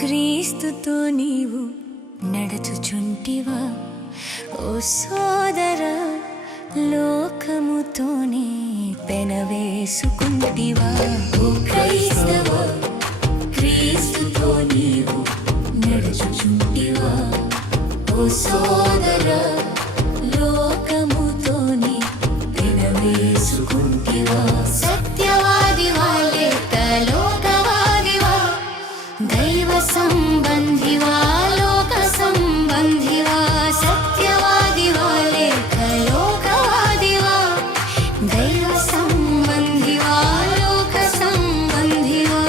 క్రీస్తుతో నీవు నడుచుచుంటివా? ఓ సోదర, లోకముతోనే పెనవేసుకుంటివా? ఓ క్రైస్తవ, క్రీస్తుతో నీవు నడుచుచుంటివా? ఓ సోదర, లోకముతోనే పెనవేసుకుంటివా? సత్యవాదివా లేక లోకవాదివా? దైవ సంబంధివా లోక సంబంధివా? సత్యవాదివా లేక లోకవాదివా? దైవ సంబంధివా లోక సంబంధివా?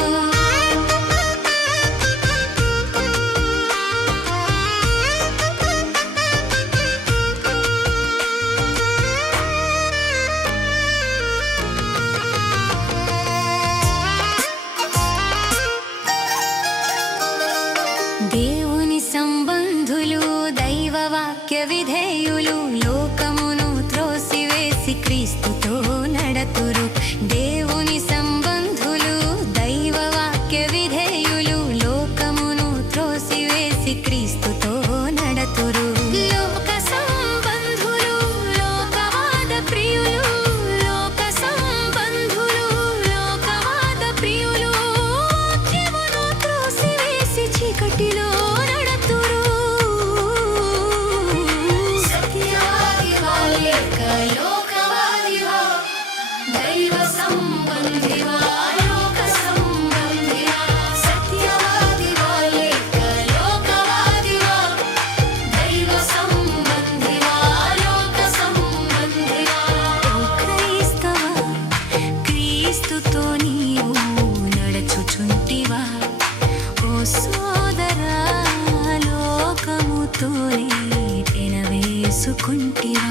దేవుని సంబంధులు, దైవ వాక్య విధేయులు, లోకమును త్రోసివేసి క్రీస్తుతో నడతురు. దేవుని సంబంధులు, దైవ వాక్య విధేయులు, లోకమును త్రోసివేసి క్రీస్తుతో నడతురు. లోక సంబంధులు, లోకవాద ప్రియులు, లోక సంబంధులు, లోకవాద ప్రియులు, వాక్యమును త్రోసివేసి చీకటిలో నడతురు. సత్యవాదివా లేక లోకవాదివా? దైవ సంబంధివా లోక సంబంధివా? సత్యవాదివా లేక లోకవాదివా? దైవ సంబంధివా లోక సంబంధివా? ఓ క్రైస్తవ, క్రీస్తుతో నీవు నడుచుచుంటివా? ఓ సోదరా, లోకముతోనే పెనవేసుకుంటివా?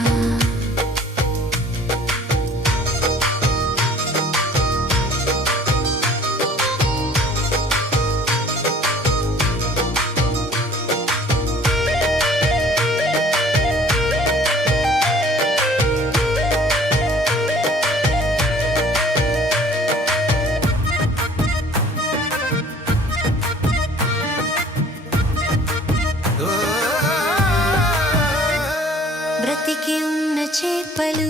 బ్రతికి ఉన్న చేపలు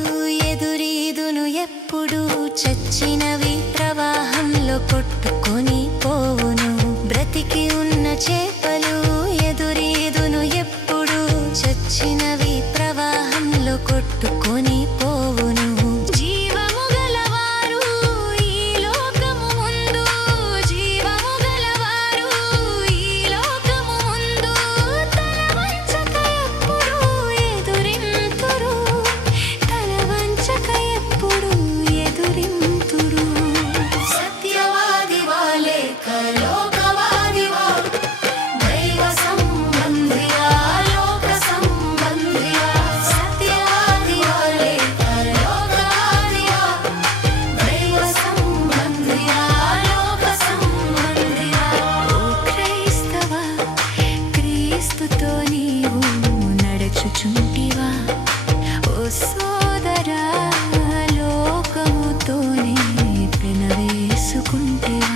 ఎదురీదును ఎప్పుడు, చచ్చినవి ప్రవాహంలో కొట్టుకొని పోవును. బ్రతికి ఉన్న చేపలు ఎదురీదును ఎప్పుడు, చచ్చినవి ప్రవాహంలో కొట్టుకొని పోవును. జీవము గలవారు ఈ లోకము ముందు, జీవము గలవారు ఈ లోకము ముందు, తల వంచక ఎప్పుడు ఎదురింతురు, తల వంచక ఎప్పుడు ఎదురింతురు. సత్యవాదివా లేక లోకవాదివా? దైవ సంబంధివా లోక సంబంధివా? సత్యవాదివా లేక లోకవాదివా? దైవ సంబంధివా లోక సంబంధివా? ఓ క్రైస్తవ, క్రీస్తుతో నీవు నడుచుచుంటివా? ఓ సోదరా, లోకముతోనే పెనవేసుకుంటివా?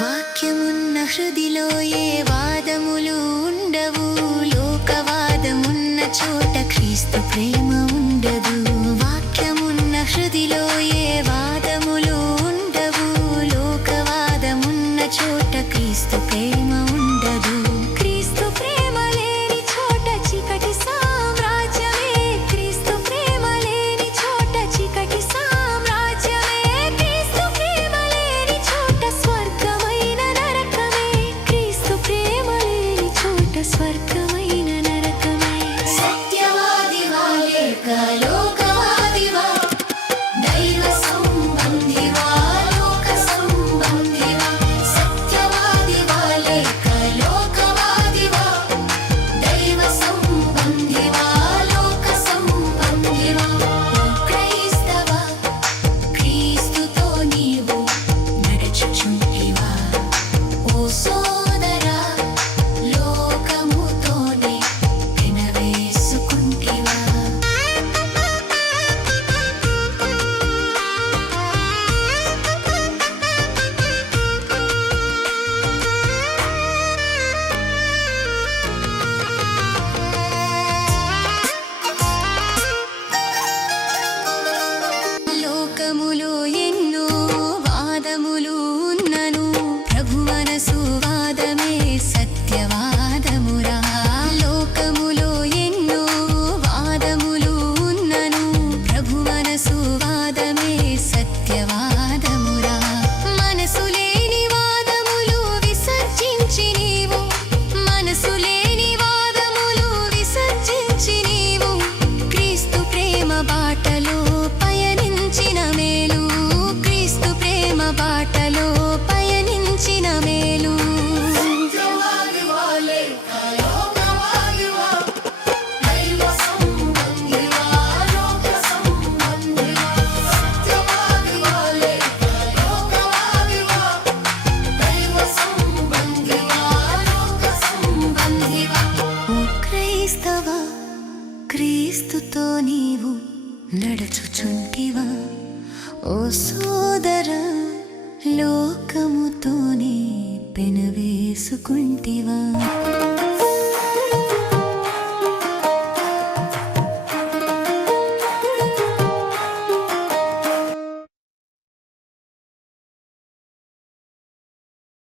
వాక్యమున్న హృదిలో ఏ వాదములు ఉండవు, లోకవాదమున్న చోట క్రీస్తు ప్రేమ ఉండదు. వాక్యమున్న హృదిలో ఏ వాదములు ఉండవు, నీవు నడుచుచుంటివా ఓ సోదరా లోకముతోనే పెనవేసుకుంటివా